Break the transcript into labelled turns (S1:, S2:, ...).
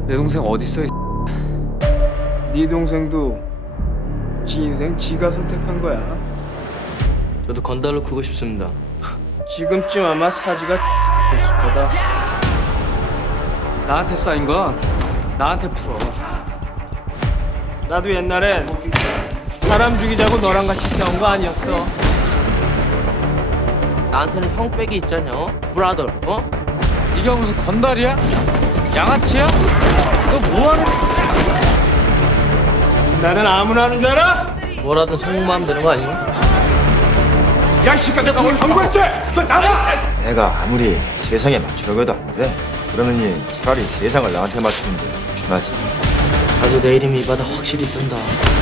S1: 내 동생 어딨어?
S2: 네 동생도 지 인생 지가 선택한 거야.
S3: 저도 건달로 크고 싶습니다.
S2: 지금쯤 아마 사지가 됐을 거다.
S1: 나한테 쌓인 건 나한테 풀어.
S2: 나도 옛날엔 사람 죽이자고 너랑 같이 싸운 거 아니었어.
S3: 나한테는 형 백이 있잖여. 브라더. 어?
S1: 네가 무슨 건달이야? 양아치야? 너 뭐하는?
S2: 나는 아무나 하는 줄 알아?
S3: 뭐라든 성공만 하면 되는 거 아니야?
S4: 야, 이 새끼야, 내가 오늘 광고했지? 너 나가! 내가 아무리 세상에 맞추려고 해도 안 돼. 그러느니 차라리 세상을 나한테 맞추는 게 편하지.
S3: 나도 내 이름이 이 바다 확실히 뜬다.